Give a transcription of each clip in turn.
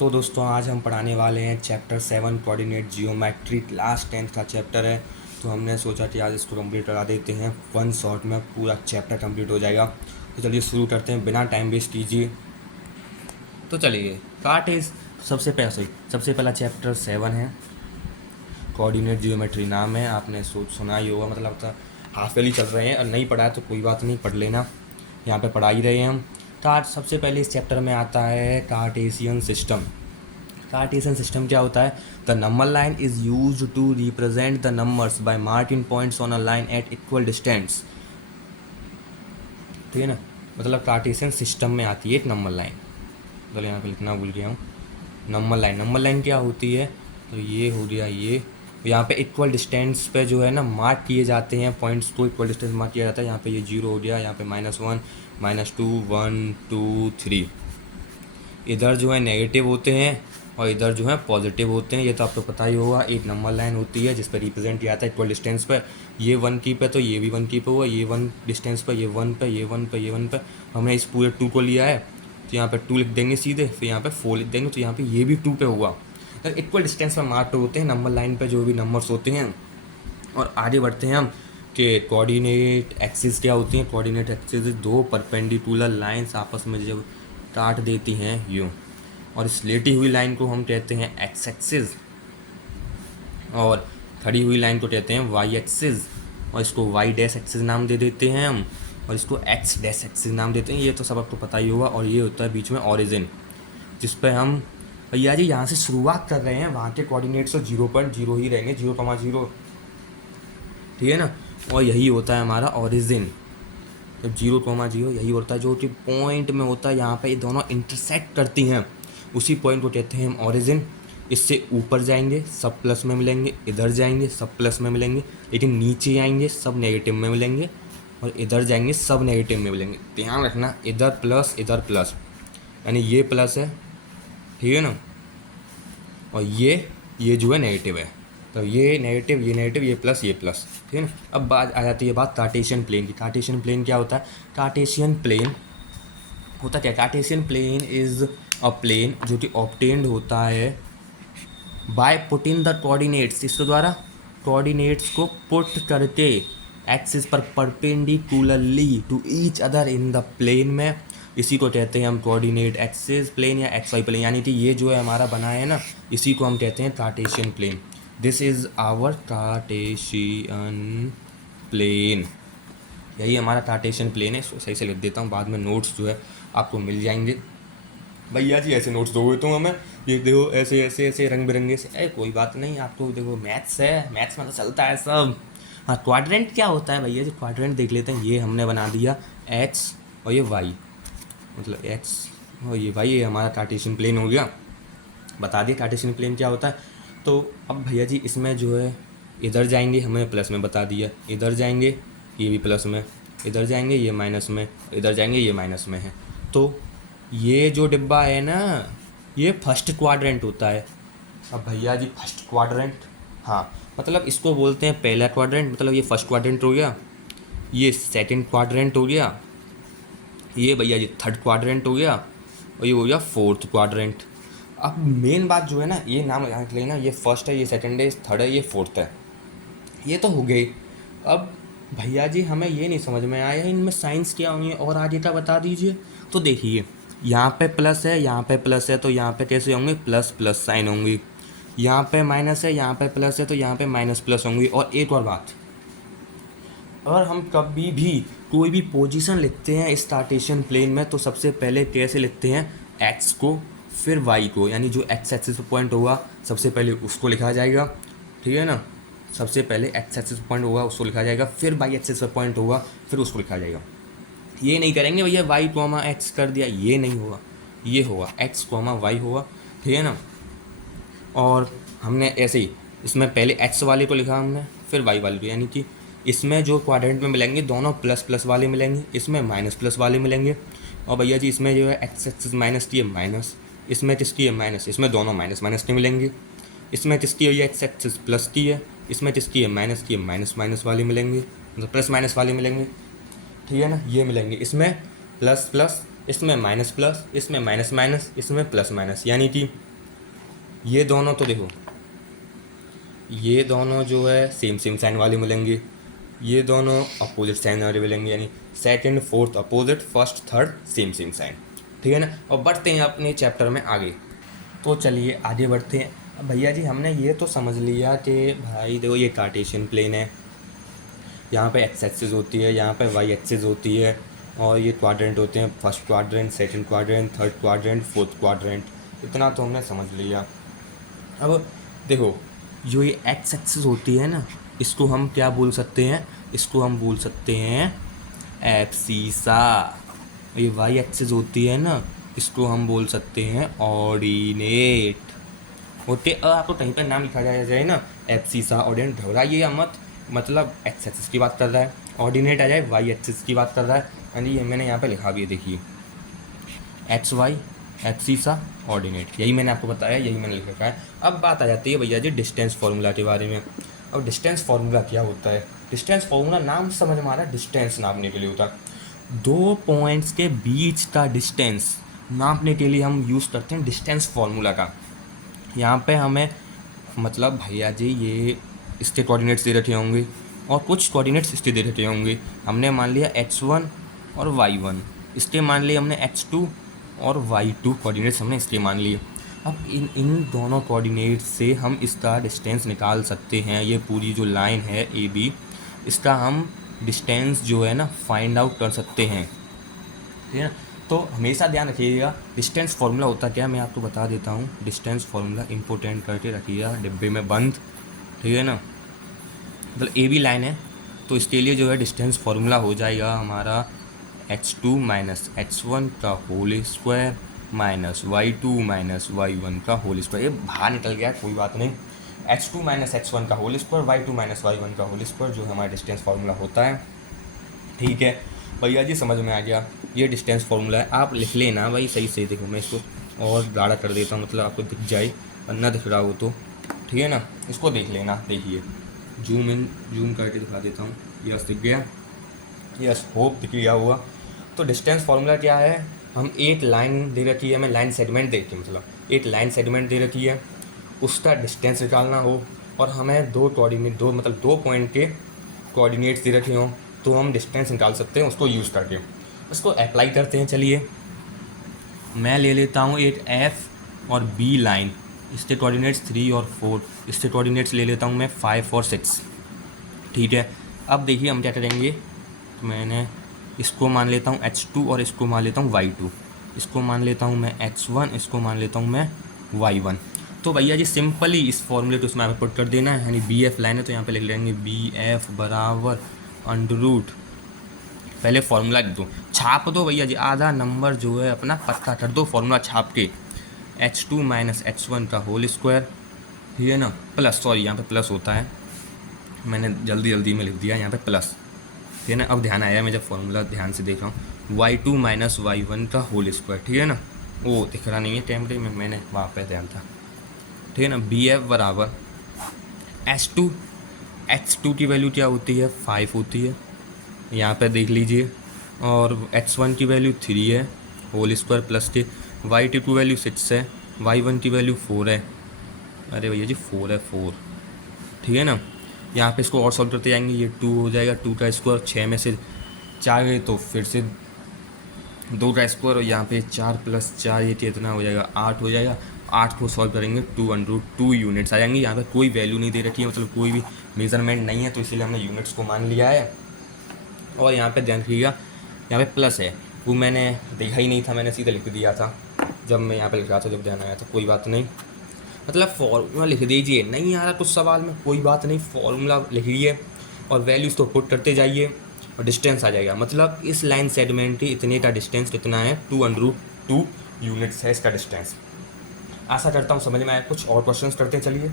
तो दोस्तों आज हम पढ़ाने वाले हैं चैप्टर 7 कोऑर्डिनेट जियोमेट्री। क्लास 10 का चैप्टर है, तो हमने सोचा कि आज इसको कंप्लीट करा देते हैं। वन शॉट में पूरा चैप्टर कंप्लीट हो जाएगा। तो चलिए शुरू करते हैं बिना टाइम वेस्ट कीजिए। तो चलिए स्टार्ट इज सबसे पहला चैप्टर 7 है, कोऑर्डिनेट जियोमेट्री नाम है। आपने सुना ही होगा, मतलब हाफ ईयरली चल रहे हैं और नहीं पढ़ा है तो कोई बात नहीं, पढ़ लेना, यहाँ पे पढ़ा ही रहे हैं हम। सबसे पहले इस चैप्टर में आता है कार्टेशियन सिस्टम। कार्टेशियन सिस्टम क्या होता है? The number line is use to represent the numbers by marking points on a line at equal distance. ठीक है ना, मतलब कार्टेशियन सिस्टम में आती है एक नंबर लाइन। तो यहाँ पे लिखना भूल गया हूँ। नंबर लाइन क्या होती है? तो ये हो गया, ये यहाँ पे इक्वल डिस्टेंस पे जो है ना मार्क किए जाते हैं पॉइंट्स को, इक्वल डिस्टेंस मार्क किया जाता है। यहाँ पे ये 0 हो गया, यहाँ पे -1 -2 1 2 3। इधर जो है नेगेटिव होते हैं और इधर जो है पॉजिटिव होते हैं। ये तो आपको पता ही होगा। एक नंबर लाइन होती है जिस पर रिप्रेजेंट किया जाता है इक्वल डिस्टेंस पे। ये 1 की पे तो ये भी 1 की पे हुआ, ये 1 डिस्टेंस पे, ये 1 पे, ये 1 पे, ये 1 पे। हमने इस पूरे 2 को लिया है तो यहाँ पे 2 लिख देंगे सीधे, फिर यहाँ पे 4 लिख देंगे, तो यहाँ पे ये भी 2 पे हुआ। तो इक्वल डिस्टेंस पर मार्क होते हैं नंबर लाइन पे जो भी नंबर्स होते हैं। और आगे बढ़ते हैं हम कि कोऑर्डिनेट एक्सिस क्या होती हैं। कोऑर्डिनेट एक्सिस दो परपेंडिकुलर लाइंस आपस में जब काट देती हैं यूँ, और इस लेटी हुई लाइन को हम कहते हैं एक्स एक्सिस, और खड़ी हुई लाइन को कहते हैं वाई एक्सिस, और इसको वाई डैश एक्सिस नाम दे देते हैं हम, और इसको एक्स डैश एक्सिस नाम देते हैं। ये तो सब आपको पता ही होगा। और ये होता है बीच में ऑरिजिन, जिस पर हम भैया जी यहाँ से शुरुआत कर रहे हैं, वहाँ के कोऑर्डिनेट्स तो 0.0 ही रहेंगे, 0,0। ठीक है ना, और यही होता है हमारा ऑरिजिन। जब 0,0 यही होता है जो कि पॉइंट में होता है, यहाँ पे ये दोनों इंटरसेक्ट करती हैं, उसी पॉइंट को कहते हैं हम ऑरिजिन। इससे ऊपर जाएंगे सब प्लस में मिलेंगे, इधर जाएंगे सब प्लस में मिलेंगे, लेकिन नीचे आएंगे सब नेगेटिव में मिलेंगे, और इधर जाएंगे सब नेगेटिव में मिलेंगे। ध्यान रखना, इधर प्लस, यानी ये प्लस है, ठीक है ना, और ये जो है नेगेटिव है। तो ये नेगेटिव, ये प्लस, ठीक है ना। अब बात आ जाती है कार्टेशियन प्लेन की। कार्टेशियन प्लेन क्या होता है? कार्टेशियन प्लेन होता क्या? Cartesian plane is a plane जो कि ऑब्टेन्ड होता है बाय पुटिंग द कोऑर्डिनेट्स, इसके द्वारा कोऑर्डिनेट्स को पुट करके एक्सिस पर perpendicularly to each other in the plane में। इसी को कहते हैं हम कोऑर्डिनेट एक्सिस प्लेन या एक्स वाई प्लेन, यानी कि ये जो है हमारा बना है ना, इसी को हम कहते हैं Cartesian plane. This is our Cartesian plane. यही हमारा कार्टेशियन प्लेन है। इसको सही से लिख देता हूँ, बाद में नोट्स जो है आपको मिल जाएंगे। भैया जी ऐसे नोट्स दोगे तो हमें, ये देखो ऐसे ऐसे ऐसे रंग बिरंगे से। अरे कोई बात नहीं, आपको देखो मैथ्स है, मैथ्स में तो चलता है सब। हाँ, क्वाड्रेंट क्या होता है भैया जी? क्वाड्रेंट देख लेते हैं। ये हमने बना दिया एक्स और ये वाई, मतलब एक्स और ये वाई, ये हमारा कार्टेशियन प्लेन हो गया। बता दिए कार्टेशियन प्लेन क्या होता है। तो अब भैया जी इसमें जो है इधर जाएंगे, हमें प्लस में बता दिया, इधर जाएंगे ये भी प्लस में, इधर जाएंगे ये माइनस में, इधर जाएंगे ये माइनस में है। तो ये जो डिब्बा है ना, ये फर्स्ट क्वाड्रेंट होता है। अब भैया जी फर्स्ट क्वाड्रेंट, हाँ, मतलब इसको बोलते हैं पहला क्वाड्रेंट, मतलब ये फर्स्ट क्वाड्रेंट हो गया, ये सेकंड क्वाड्रेंट हो गया, ये भैया जी थर्ड क्वाड्रेंट हो गया, और ये हो गया फोर्थ क्वाड्रेंट। अब मेन बात जो है ना, ये नाम यहाँ के लेना, ये फर्स्ट है, ये सेकंड है, ये थर्ड है, ये फोर्थ है, ये तो हो गई। अब भैया जी हमें ये नहीं समझ में आया इनमें साइंस क्या होंगे, और आगे का बता दीजिए। तो देखिए यहाँ पे प्लस है, यहाँ पे प्लस है, तो यहाँ पे कैसे होंगे? प्लस प्लस साइन होंगी। यहाँ पे माइनस है, यहाँ पे प्लस है, तो यहाँ पे माइनस प्लस होंगी। और एक और बात, अगर हम कभी भी कोई भी पोजीशन लिखते हैं इस कार्टेशियन प्लेन में, तो सबसे पहले कैसे लिखते हैं? एक्स को फिर वाई को, यानी जो एक्स एक्सिस पर पॉइंट होगा सबसे पहले उसको लिखा जाएगा, ठीक है ना। सबसे पहले एक्स एक्सिस पर पॉइंट होगा उसको लिखा जाएगा, फिर वाई एक्सिस पर पॉइंट होगा फिर उसको लिखा जाएगा। ये नहीं करेंगे भैया वाई कॉमा एक्स कर दिया, ये नहीं होगा, ये होगा एक्स कॉमा वाई होगा, ठीक है ना। और हमने ऐसे ही इसमें पहले एक्स वाले को लिखा हमने, फिर वाई वाले को, यानी कि इसमें जो क्वाड्रेंट में मिलेंगे दोनों प्लस प्लस वाले मिलेंगे, इसमें माइनस प्लस वाले मिलेंगे। और भैया जी इसमें जो है एक्स एक्सिस माइनस की है माइनस, इसमें किसकी है माइनस, इसमें दोनों माइनस माइनस के मिलेंगे। इसमें किसकी है, ये एक्स एक्सिस प्लस की है, इसमें किसकी है माइनस की है, माइनस माइनस वाले मिलेंगे, मतलब प्लस माइनस वाले मिलेंगे, ठीक है ना। ये मिलेंगे, इसमें प्लस प्लस, इसमें माइनस प्लस, इसमें माइनस माइनस, इसमें प्लस माइनस, यानी कि ये दोनों तो देखो, ये दोनों जो है सेम सेम साइन वाले मिलेंगे, ये दोनों अपोजिट साइन वाले मिलेंगे, यानी second fourth opposite, first third same same sign. ठीक है ना। और बढ़ते हैं अपने चैप्टर में आगे। तो चलिए आगे बढ़ते हैं। अब भैया जी हमने ये तो समझ लिया कि भाई देखो ये कार्टेशियन प्लेन है, यहाँ पे एक्स एक्सिस होती है, यहाँ पे वाई एक्सिस होती है, और ये क्वाड्रेंट होते हैं, first quadrant, second quadrant, third quadrant, fourth quadrant. इतना तो हमने समझ लिया। अब देखो जो ये एक्स एक्सिस होती है ना, इसको हम क्या बोल सकते हैं, इसको हम बोल सकते हैं एब्सीसा। ये वाई एक्सिस होती है ना, इसको हम बोल सकते हैं ऑर्डिनेट। ओके, अब आपको कहीं पर नाम लिखा जाए ना एब्सीसा ऑर्डिनेट, घबराइए मत, मतलब एक्स एक्सिस की बात कर रहा है, ऑर्डिनेट आ जाए वाई एक्सिस की बात कर रहा है। यानी ये मैंने यहाँ पे लिखा भी है, देखिए एक्स वाई एब्सीसा ऑर्डिनेट, यही मैंने आपको बताया, यही मैंने लिख रखा है। अब बात आ जाती है भैया जी डिस्टेंस फार्मूला के बारे में। अब डिस्टेंस फार्मूला क्या होता है? डिस्टेंस फार्मूला नाम समझ में आ रहा है, डिस्टेंस नापने के लिए होता है। दो पॉइंट्स के बीच का डिस्टेंस नापने के लिए हम यूज़ करते हैं डिस्टेंस फार्मूला का। यहाँ पे हमें मतलब भैया जी ये इसके कोऑर्डिनेट्स दे रखे होंगे और कुछ कोऑर्डिनेट्स इसके दे रखे होंगे। हमने मान लिया x1 और y1, इसके मान लिए हमने x2 और y2 कोऑर्डिनेट्स हमने इसके मान लिए। अब इन इन दोनों कोऑर्डिनेट्स से हम इसका डिस्टेंस निकाल सकते हैं। ये पूरी जो लाइन है ए बी, इसका हम डिस्टेंस जो है ना फाइंड आउट कर सकते हैं। ठीक है ना। तो हमेशा ध्यान रखिएगा डिस्टेंस फार्मूला होता क्या, मैं आपको बता देता हूँ। डिस्टेंस फार्मूला इंपॉर्टेंट करके रखिएगा डिब्बे में बंद। ठीक है ना। मतलब ए बी लाइन है तो इसके लिए जो है डिस्टेंस फार्मूला हो जाएगा हमारा h2 माइनस h1 का whole square minus y2 minus y1 का होल स्क्वायर। ये बाहर निकल गया, कोई बात नहीं। h2 माइनस h1 का whole square, y2 minus y1 का होल स्क्वायर जो हमारा डिस्टेंस फार्मूला होता है। ठीक है भैया जी, समझ में आ गया। ये डिस्टेंस फार्मूला है, आप लिख लेना भाई सही से। देखो मैं इसको और गाढ़ा कर देता हूँ, मतलब आपको दिख जाए, वरना दिख रहा हो तो। ठीक है ना, इसको देख लेना। देखिए जूम इन जूम करके दिखा देता हूँ। यस दिख गया, यस होप दिख गया हुआ। तो डिस्टेंस फार्मूला क्या है, हम एक लाइन दे रखी है, हमें लाइन सेगमेंट देखी, मतलब एक लाइन सेगमेंट दे रखी है, उसका डिस्टेंस निकालना हो, और हमें दो कोऑर्डिनेट, दो मतलब दो पॉइंट के कोऑर्डिनेट्स दे रखे हों, तो हम डिस्टेंस निकाल सकते हैं उसको यूज़ करके। उसको अप्लाई करते हैं। चलिए मैं ले लेता हूँ एक एफ और बी लाइन, इसके कोऑर्डिनेट्स 3 और 4, इसके कोऑर्डिनेट्स ले लेता हूँ मैं 5 और 6। ठीक है। अब देखिए हम क्या करेंगे, तो मैंने इसको मान लेता हूँ h2 और इसको मान लेता हूँ y2, इसको मान लेता हूँ मैं x1, इसको मान लेता हूँ मैं y1। तो भैया जी सिंपली इस फॉर्मूले को इसमें यहाँ पे पुट कर देना है, यानी बी एफ लाइन है तो यहाँ पे लिख लेंगे बी एफ बराबर अंडररूट, पहले फार्मूला लिख दो, छाप दो भैया जी, आधा नंबर जो है अपना पक्का कर दो फार्मूला छाप के। h2 माइनस h1 का होल स्क्वायर, ठीक है ना, प्लस, सॉरी यहाँ पे प्लस होता है, मैंने जल्दी जल्दी में लिख दिया यहाँ पे प्लस। ठीक है ना। अब ध्यान आया, मैं जब फॉर्मूला ध्यान से देख रहा हूँ, y2 माइनस y1 का होल स्क्वायर। ठीक है ना, वो दिख रहा नहीं है कैमरे में, मैंने वहाँ पे ध्यान था। ठीक है ना। बी एफ बराबर h2, h2 की वैल्यू क्या होती है 5 होती है, यहाँ पे देख लीजिए, और h1 की वैल्यू 3 है होल स्क्वायर प्लस के, y2 की वैल्यू 6 है, y1 की वैल्यू 4 है, अरे भैया जी 4 है 4। ठीक है ना। यहाँ पे इसको और सॉल्व करते जाएंगे, ये 2 हो जाएगा, 2 का स्क्वायर, 6 में से 4 गए तो फिर से 2 का स्क्वायर, और यहाँ पे 4 प्लस 4 ये कितना हो जाएगा 8 हो जाएगा। 8 को सॉल्व करेंगे 2√2 यूनिट्स आ जाएंगे। यहाँ पे कोई वैल्यू नहीं दे रखी है, मतलब कोई भी मेजरमेंट नहीं है, तो इसीलिए हमने यूनिट्स को मान लिया है। और यहाँ पे ध्यान रखिएगा, यहाँ पे प्लस है, वो मैंने देखा ही नहीं था, मैंने सीधा लिख दिया था जब मैं यहाँ पे लिख रहा था, जब ध्यान आया था। कोई बात नहीं, मतलब फॉर्मूला लिख दीजिए, नहीं आ रहा कुछ सवाल में कोई बात नहीं, फॉर्मूला लिखिए और वैल्यूज़ तो पुट करते जाइए और डिस्टेंस आ जाएगा। मतलब इस लाइन सेगमेंट के इतने का डिस्टेंस कितना है, 2√2 यूनिट्स है इसका डिस्टेंस। आशा करता हूँ समझ में आया। कुछ और क्वेश्चंस करते हैं। चलिए,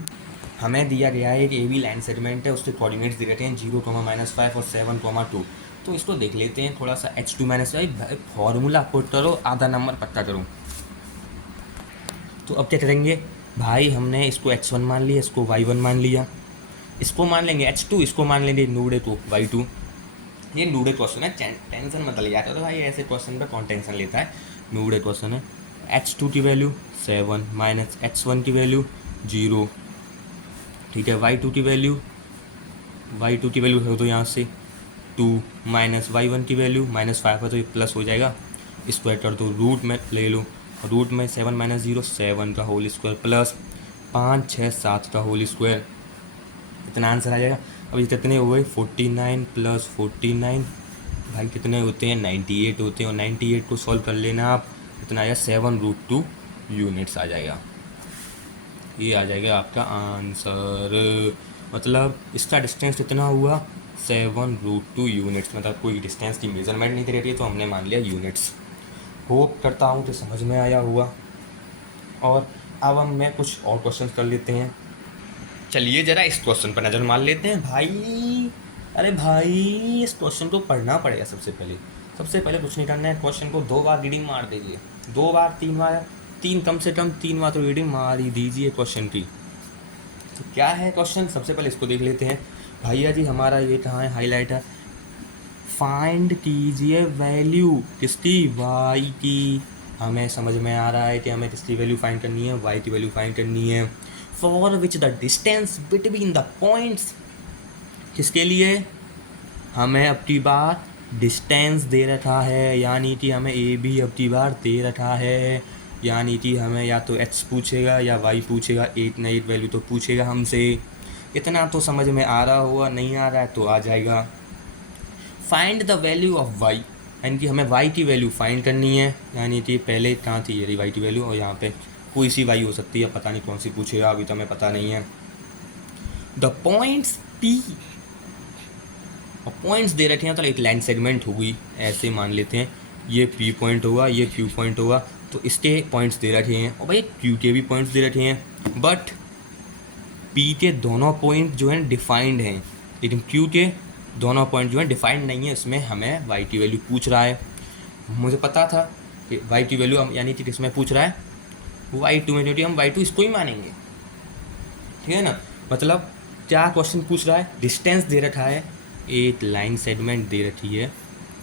हमें दिया गया है एक ए बी लाइन सेगमेंट है, उसके कोऑर्डिनेट्स दिए गए हैं 0, -5 और 7, 2। तो इसको देख लेते हैं थोड़ा सा। h2 माइनस भाई फॉर्मूला पुट करो, आधा नंबर पक्का करो। तो अब क्या करेंगे भाई, हमने इसको x1 मान लिया, इसको y1 मान लिया, इसको मान लेंगे h2, इसको मान लेंगे नूडे को y2। ये नूडे क्वेश्चन है, टेंशन मत लिया करो भाई, ऐसे क्वेश्चन पे कौन टेंशन लेता है, नूडे क्वेश्चन है। h2 की वैल्यू 7 माइनस h1 की वैल्यू 0, ठीक है। y2 की वैल्यू है तो यहाँ से 2 माइनस y1 की वैल्यू -5 है तो ये प्लस हो जाएगा, स्क्वायर कर दो, रूट में ले लो, रूट में 7 माइनस 0 7 का होल स्क्वायर प्लस 5 6 7 का होल स्क्वायर, इतना आंसर आ जाएगा। अब ये कितने हो गए 49 प्लस 49 भाई कितने होते हैं 98 होते हैं, और 98 को सॉल्व कर लेना आप, इतना आएगा 7√2 यूनिट्स आ जाएगा, ये आ जाएगा आपका आंसर। मतलब इसका डिस्टेंस कितना हुआ 7√2 यूनिट्स, मतलब कोई डिस्टेंस की मेजरमेंट नहीं दे रही है तो हमने मान लिया यूनिट्स। होप करता हूँ कि समझ में आया हुआ। और अब हम मैं कुछ और क्वेश्चन कर लेते हैं। चलिए ज़रा इस क्वेश्चन पर नज़र मार लेते हैं भाई। अरे भाई इस क्वेश्चन को पढ़ना पड़ेगा सबसे पहले कुछ नहीं करना है, क्वेश्चन को 2 बार रीडिंग मार दीजिए, 2 बार 3 बार, कम से कम 3 बार तो रीडिंग मार ही दीजिए क्वेश्चन की। तो क्या है क्वेश्चन, सबसे पहले इसको देख लेते हैं। भैया जी हमारा ये कहाँ है हाईलाइट है, फाइंड कीजिए वैल्यू किसकी, वाई की। हमें समझ में आ रहा है कि हमें किसकी वैल्यू फाइंड करनी है, वाई की वैल्यू फाइंड करनी है। For which the distance between the points, किसके लिए, हमें अब की बार डिस्टेंस दे रखा है, यानी कि हमें ए भी अब की बार दे रखा है, यानी कि हमें या तो एक्स पूछेगा या वाई पूछेगा, एक ना एक वैल्यू तो पूछेगा हमसे। इतना तो समझ में आ रहा होगा, नहीं आ रहा है तो आ जाएगा। Find the value of Y, यानी कि हमें वाई की वैल्यू फाइंड करनी है, यानी कि पहले कहाँ थी ये वाई की वैल्यू, और यहाँ पे कोई सी वाई हो सकती है, पता नहीं कौन सी पूछेगा, अभी तो हमें पता नहीं है। द पॉइंट्स पी, और पॉइंट्स दे रखे हैं तो एक लाइन सेगमेंट होगी, ऐसे मान लेते हैं ये पी पॉइंट होगा, ये क्यू पॉइंट होगा, तो इसके पॉइंट्स दे रखे हैं, और भाई क्यू के भी पॉइंट्स दे रखे हैं, बट पी के दोनों पॉइंट जो हैं डिफाइंड हैं, लेकिन क्यू के दोनों पॉइंट जो हैं डिफाइंड नहीं है। इसमें हमें वाई की वैल्यू पूछ रहा है, मुझे पता था कि वाई की वैल्यू हम यानी कि किसमें पूछ रहा है, y2 में, क्योंकि हम y2 इसको ही मानेंगे, ठीक है ना। मतलब क्या क्वेश्चन पूछ रहा है, डिस्टेंस दे रखा है, एक लाइन सेगमेंट दे रखी है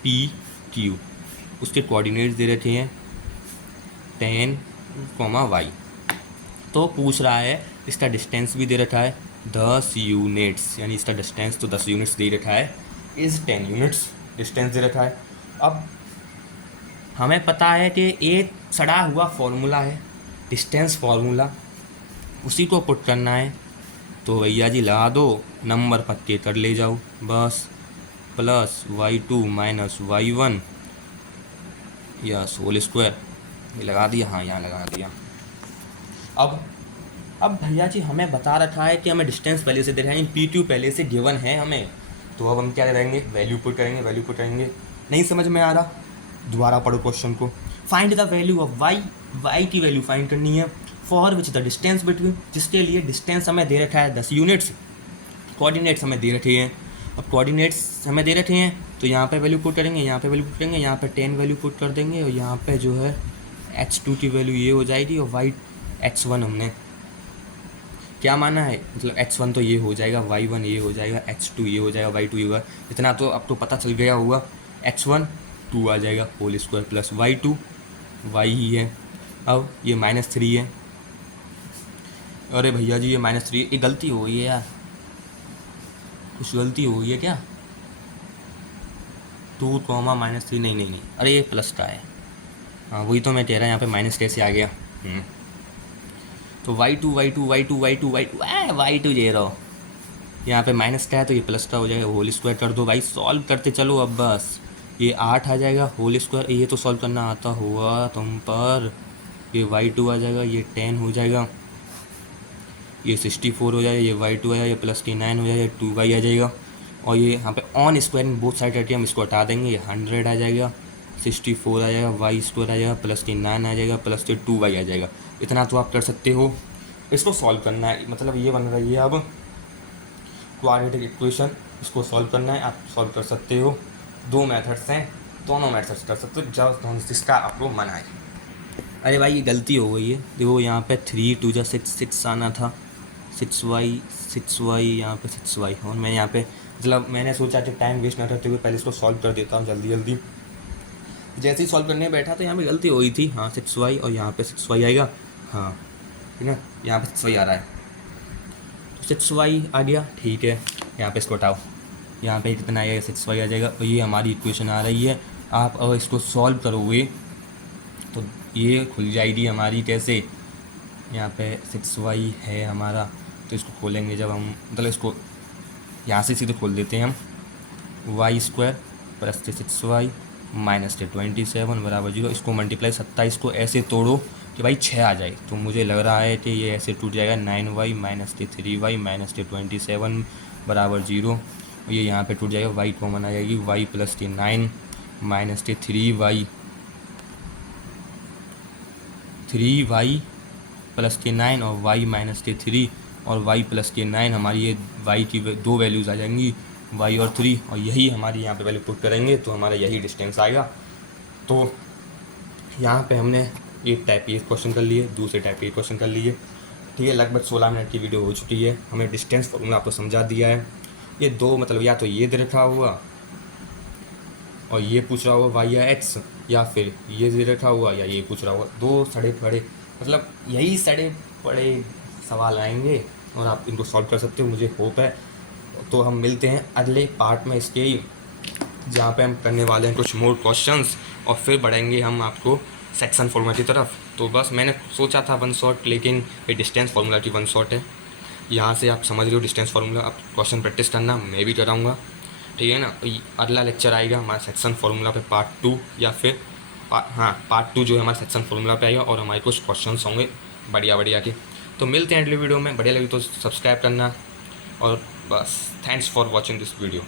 पी क्यू, उसके कोऑर्डिनेट्स दे रखे हैं 10, y, तो पूछ रहा है इसका डिस्टेंस भी दे रखा है 10 यूनिट्स, यानी इसका डिस्टेंस तो 10 यूनिट्स दे रखा है, इज़ 10 यूनिट्स डिस्टेंस दे रखा है। अब हमें पता है कि एक सड़ा हुआ फॉर्मूला है डिस्टेंस फार्मूला, उसी को पुट करना है, तो भैया जी लगा दो, नंबर पक्के कर ले जाओ बस, प्लस y2 माइनस y1 या होल स्क्वायर, ये लगा दिया, हाँ यहाँ लगा दिया। अब भैया जी हमें बता रखा है कि हमें डिस्टेंस पहले से दे रहा है, पी क्यू पहले से गिवन है हमें, तो अब हम क्या करेंगे, वैल्यू पुट करेंगे। नहीं समझ में आ रहा, दोबारा पढ़ो क्वेश्चन को। Find the value of Y की वैल्यू फाइंड करनी है, for which the distance between, जिसके लिए डिस्टेंस हमें दे रखा है 10 यूनिट्स, कोऑर्डिनेट्स हमें दे रखे हैं। अब कोऑर्डिनेट्स हमें दे रखे हैं तो यहाँ पे वैल्यू पुट करेंगे, यहाँ पे वैल्यू पुट करेंगे, यहाँ पे 10 वैल्यू पुट कर देंगे, और यहाँ पे जो है h2 की वैल्यू ये हो जाएगी, और y h1 हमने क्या माना है, मतलब h1 तो ये हो जाएगा, y1 ये हो जाएगा, h2 ये हो जाएगा, y2 ये होगा, इतना तो अब तो पता चल गया होगा। h1 2 आ जाएगा whole square plus y2 y ही है। अब ये -3 है, अरे भैया जी ये -3, ये गलती हो गई है यार, कुछ गलती हो गई है क्या, 2, -3 नहीं, अरे ये प्लस का है, हाँ वही तो मैं कह रहा यहाँ पे माइनस कैसे आ गया। तो y2 0, यहाँ पे माइनस का है तो ये प्लस का हो जाएगा, होल स्क्वायर कर दो भाई, सॉल्व करते चलो। अब बस ये 8 आ जाएगा होल स्क्वायर, ये तो सॉल्व करना आता होगा तुम पर, ये y2 आ जाएगा, ये 10 हो जाएगा, ये 64 हो जाएगा, ये y2 आ जाएगा, ये प्लस की 9 हो जाएगा, 2y आ जाएगा, और ये यहाँ पे ऑन स्क्वायर बोथ साइड करके हम इसको हटा देंगे, ये 100 आ जाएगा, 64 आ जाएगा, वाई स्क्वायर आ जाएगा, प्लस की 9 आ जाएगा, प्लस के 2y आ जाएगा। इतना तो आप कर सकते हो। इसको सॉल्व करना है, मतलब ये बन रही है अब क्वाड्रेटिक इक्वेशन, इसको सॉल्व करना है, आप सॉल्व कर सकते हो। 2 मेथड्स हैं, दोनों मेथड्स कर सकते हो, जब जिसका आपको मन आए। अरे भाई ये गलती हो गई है, देखो यहाँ पे 3 2 जा 6 आना था, 6y यहाँ पे 6y, और मैंने सोचा कि टाइम वेस्ट ना करते हुए पहले इसको सॉल्व कर देता हूँ जल्दी। जैसे ही सॉल्व करने बैठा तो यहाँ पे गलती हुई थी, हाँ 6y और यहाँ पे 6y आएगा, हाँ ठीक है, यहाँ पे 6y आ रहा है, तो 6y आ गया, ठीक है। यहाँ पे इसको हटाओ, यहाँ पे कितना आएगा, 6y आ जाएगा, और ये हमारी इक्वेशन आ रही है। आप अगर इसको सॉल्व करोगे तो ये खुल जाएगी हमारी, कैसे, यहाँ पे 6y है हमारा, तो इसको खोलेंगे जब हम, मतलब इसको यहाँ से सीधे खोल देते हैं हम, y² प्लस 6y माइनस 27 बराबर 0। इसको मल्टीप्लाई 27 को ऐसे तोड़ो कि भाई 6 आ जाए, तो मुझे लग रहा है कि ये ऐसे टूट जाएगा, 9y माइनस 3y माइनस 27 बराबर 0। और ये यहाँ पे टूट जाएगा, y कॉमन आ जाएगी, y plus 9 minus 3y plus 9 और y माइनस 3 और y प्लस 9, हमारी ये y की दो वैल्यूज़ आ जाएंगी, y और 3, और यही हमारी यहाँ पे वैल्यू पुट करेंगे तो हमारा यही डिस्टेंस आएगा। तो यहाँ पे हमने एक टाइप ये क्वेश्चन कर लिए, दूसरे टाइप ये क्वेश्चन कर लिए, ठीक है। लगभग 16 मिनट की वीडियो हो चुकी है, हमने डिस्टेंस फॉर्मूला आपको समझा दिया है। ये दो मतलब या तो ये दे रखा हुआ और ये पूछ रहा हुआ y या x, या फिर ये दे रखा हुआ या ये पूछ रहा हुआ, दो सड़े पड़े मतलब यही सड़े पड़े सवाल आएंगे और आप इनको सॉल्व कर सकते हो, मुझे होप है। तो हम मिलते हैं अगले पार्ट में इसके ही, जहाँ पे हम करने वाले हैं कुछ मोर क्वेश्चंस, और फिर बढ़ेंगे हम आपको सेक्शन फार्मूला की तरफ। तो बस मैंने सोचा था वन शॉट, लेकिन ये डिस्टेंस फार्मूला की वन शॉट है। यहाँ से आप समझ रहे हो डिस्टेंस फार्मूला, आप क्वेश्चन प्रैक्टिस करना, मैं भी कराऊँगा, ठीक है ना। अगला लेक्चर आएगा हमारा सेक्शन फार्मूला पे पार्ट 2, या फिर पार्ट 2 जो है हमारा सेक्शन फार्मूला पे आएगा, और हमारे कुछ क्वेश्चन होंगे बढ़िया बढ़िया के। तो मिलते हैं अगले वीडियो में, बढ़िया लगी तो सब्सक्राइब करना, और बस thanks for watching this video.